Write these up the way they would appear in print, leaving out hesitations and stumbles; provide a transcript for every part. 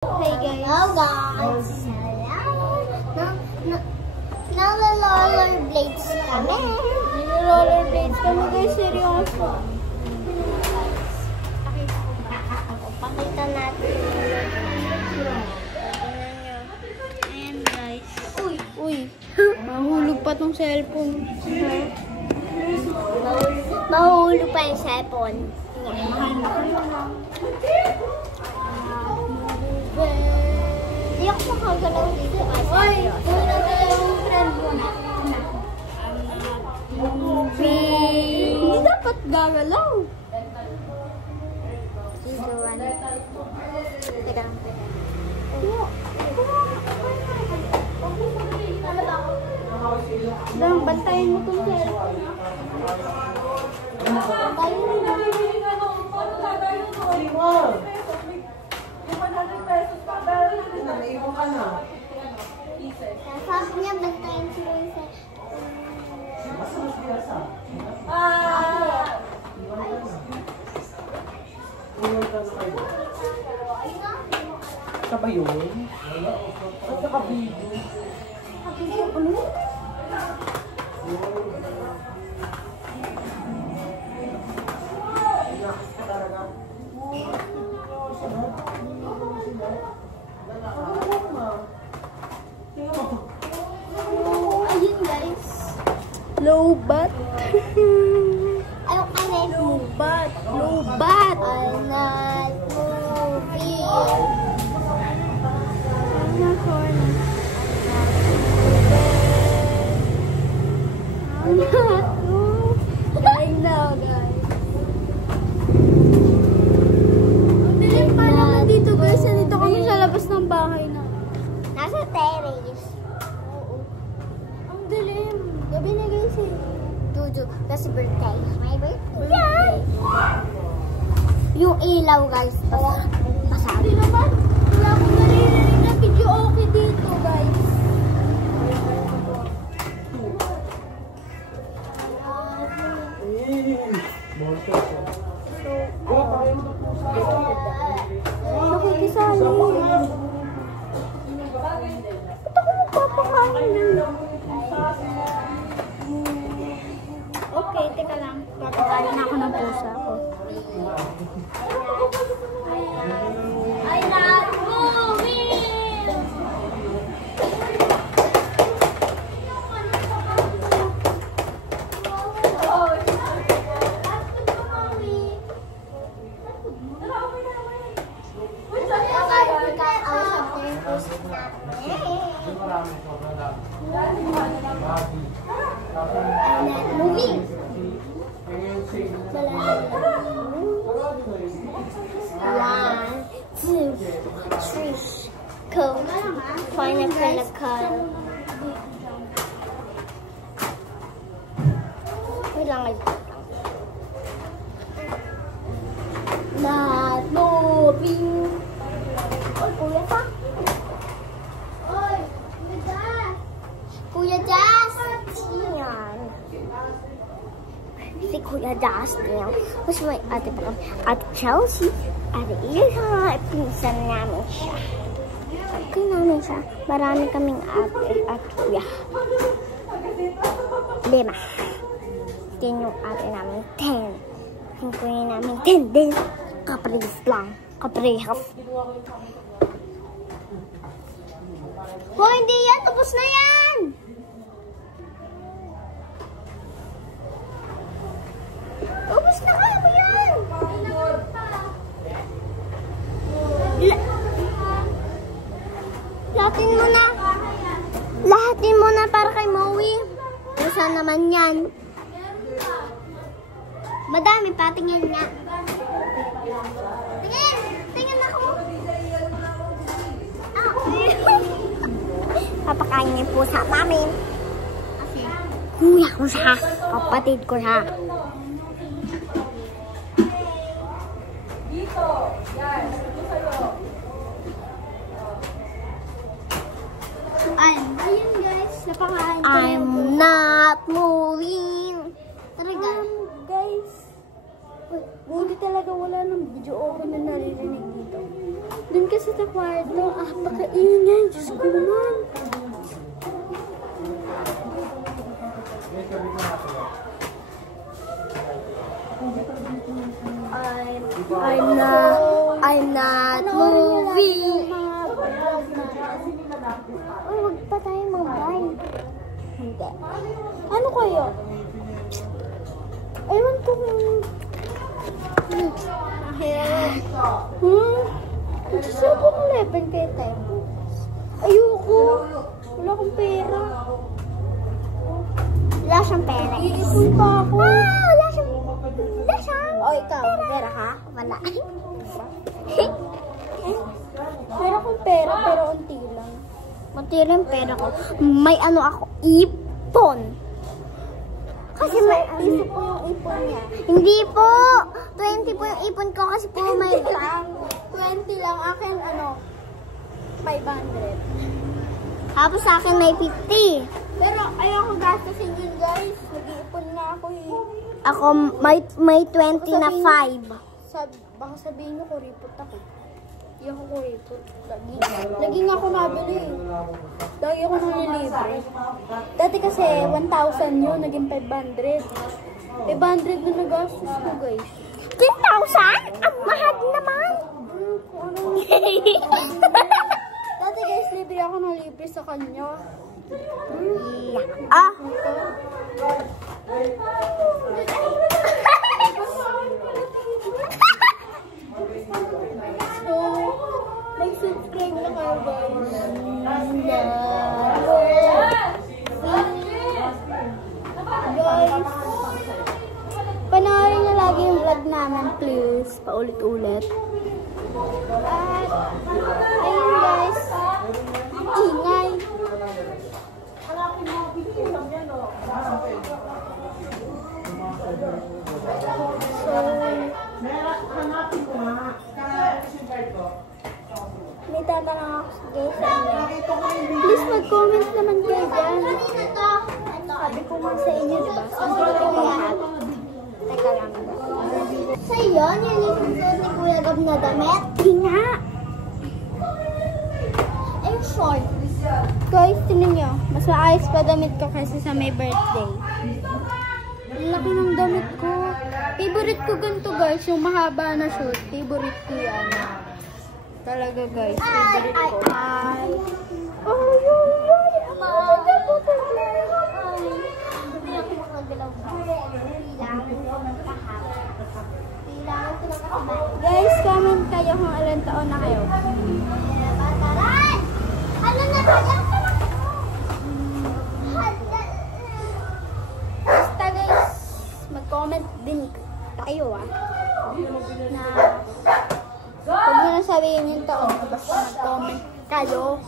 Hey guys. Hello guys. Nag-rollerblades kami. Nag-rollerblades kami guys, seryoso. Pakita natin. Ayan guys. Uy. Mahulog pa tong cellphone. Mahulog pa yung cellphone. Hindi ako makagalaw dito. Oy! Doon na tayo yung friend mo na. Hindi dapat gagalaw. Teka lang. Dang, bantayin mo itong cellphone. Bantayin mo. Naiwan ka na. Sabi niya, bantayin mo yung cellphone. Basta mas biyasa. Iwan ka na kayo. Sa ba yun? At naka-video. Naka-video? Ano? Ayun guys. Low bat. Ayaw ka na low bat. Low bat. I'm not moving. Dying now guys. Paano dito guys? Nandito kami sa labas ng bahay na. Nasa terrace. Oo. Ang dilim. Gabi na guys eh. Dudu. Kasi birthday. My birthday. Yeah! Yung ilaw guys. Masabi naman. Wala akong naririnig na video okay dito guys. Nakikisali. Ba't ako magpapakain? Okay, teka lang. Papakain na ako ng pusa ko. I'm not moving! Moving. 1, 2, 3, go. Find a pinnacle. Wait lang guys. Not moving. Oy, kuya pa. Oy, kuya Jas. Kuya Jas. Yan. Si Kuya Jas yan. Tapos may ate pa kami. Ate Chelsea. Ate Ilha. Pinsan namin siya. Okay namin siya. Marami kaming ate at kuya. 5. Yan yung ate namin. 10. Yung kuya namin. 10 din. Kaparehas lang. Kaparehas. Hoy, hindi yan. Tapos na yan. Tapos na kaya mo yan. Lahatin mo na. Lahatin mo na para kay Maui. Isa naman yan. Madami pa. Tingin nga. Tingin! Tingin ako! Papakain niya po sa namin. Kuya ko siya. Kapatid ko siya. Dito. Yan. Ito sa'yo. Ayun guys. Napakain ko. I'm not moving. Tara guys. Buti talaga wala ng video open na naririnig dito. Doon kasi sa kwarto, pakaingay. Diyos ko naman. I'm not moving. Uy, wag pa tayo mag-buy. Hindi. Ano kayo? Ewan ko kung... Gusto ko ng 11 kayo tayo. Ayoko. Wala akong pera. Wala siyang pera. Iipon pa ako. Wala siyang... O, ikaw. May pera ka? Wala. Meron akong pera, pero unti lang. Unti lang pera ko. May ano ako, ipon. Kasi may piso po yung ipon niya. Hindi po! 20 po yung ipon ko kasi po may lang. 20 lang. Akin, 500. Tapos sa akin may 50. Pero ayoko gastusin yun, guys. Nag-iipon na ako eh. Ako, may 20 na 5. Baka sabihin nyo, kuripot ako. Hindi ako kuripot. Lagi nga ako nabili. Lagi ako nalilibre. Dati kasi 1,000 yun, naging 500. 500 na nagastos ko, guys. 10,000? Ang mahal naman! Dati guys, libre ako nalibre sa kanya. So, mag-subscribe na kayo, guys. Guys, panoorin na lagi yung vlog namin, please. Paulit-ulit. At, ayun guys. Ingay. May tatanong ako guys sa inyo. Please mag-comment naman kayo dyan. Sabi ko nga sa inyo, diba? Sabi ko lahat. Teka lang. Sa iyo, yun yung susunod ni Kuya Gab na damit? Di nga. Ay, short. Guys, tinan nyo. Mas maayos pa damit ko kasi sa may birthday. Ang laki ng damit ko. Favorite ko ganito guys, yung mahaba na short. Favorite ko yan. Talaga guys, favorite ko. Ay, hindi ako makagalaw. Guys, comment kayo kung ilang taon na kayo. Ano na tayo? Basta guys, mag-comment din kayo na huwag nyo na sabihin yung taon, basta mag-comment kayo.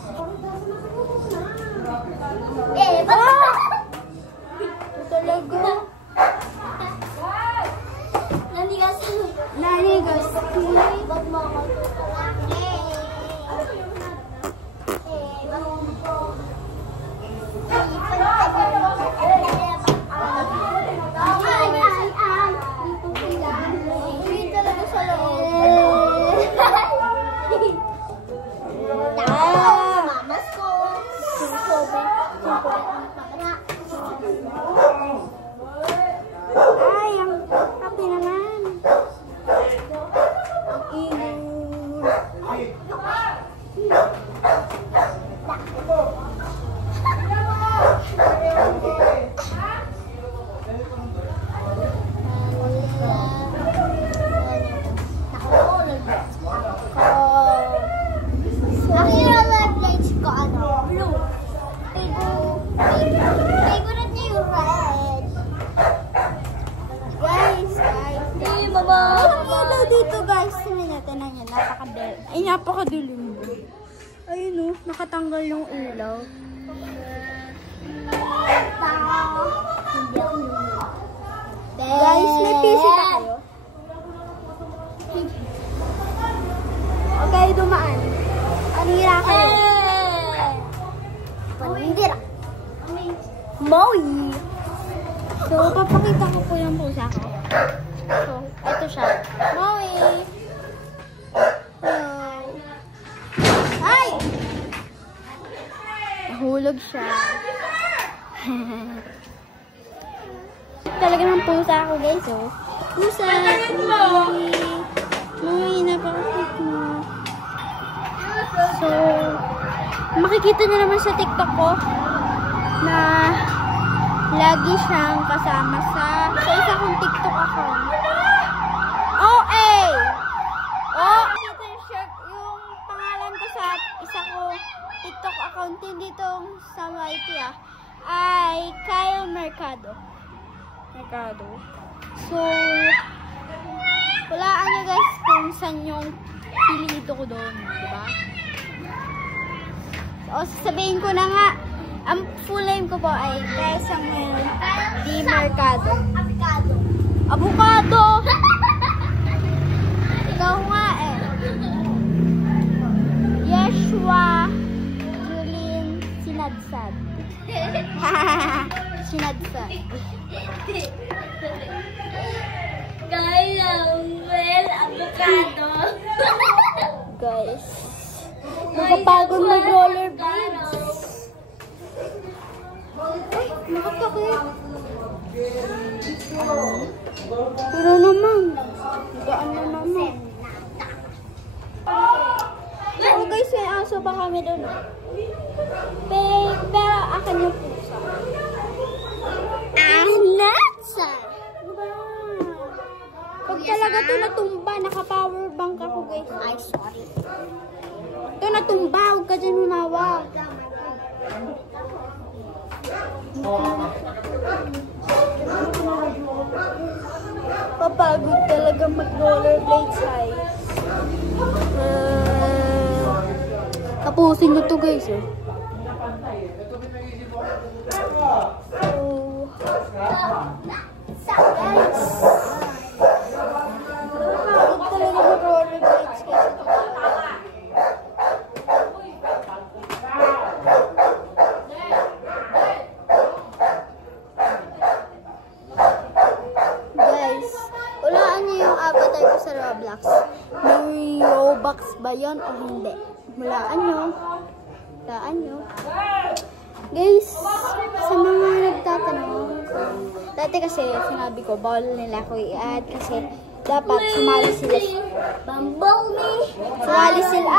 Talaga. Nanigas. Nanigas. Ba't mo ako tutulaki? Ay, ang kape naman. Ang ingay. Dito guys, tinan niyo, napaka-dilim. Ay, napaka-dilim. Ayun o, nakatanggal yung ilaw. Guys, may PC pa kayo? Okay, dumaan. Panira kayo. Panira. Maui. So, papakita ko po yung pusa ko. So, ito siya. Maui! Ay! Nahulog siya. Talaga ng pusa ako, guys, oh. Pusa! Maui, napaka-cute mo. So, makikita niyo naman sa TikTok ko na lagi siyang kasama sa isa kong TikTok account. Yung pangalan ko sa isa kong TikTok account dito sa YT ay Kyle Mercado. So, walaan nyo guys kung saan yung pinilito ko doon, diba? O, sabihin ko na nga, ang full name ko po ay Kyle Samuel D. Mercado. Avocado! Ikaw nga eh. Yeshua Julin Sinadsad. Sinadsad. Kyle Samuel Avocado. Guys, nakapagod mag-rollerblades. Ay, nakapakit. Pero naman, gaan na naman. Oo guys, may aso pa kami doon. Pero akin yung pusa. Anatsa! Pag talaga ito natumba, naka-power bank ako guys. Ay, sorry. Ito natumba, huwag ka dyan humawa. Papagod talaga mag-rollerblades, guys. Tapusin nyo to guys, eh. Papagod talaga mag-rollerblades, guys. May Robux ba yun o hindi? Hulaan nyo. Guys, sa mga nagtatanong, dati kasi sinabi ko, bawal nila ako i-add kasi dapat sumali sila. Bumblebee! Sumali sila.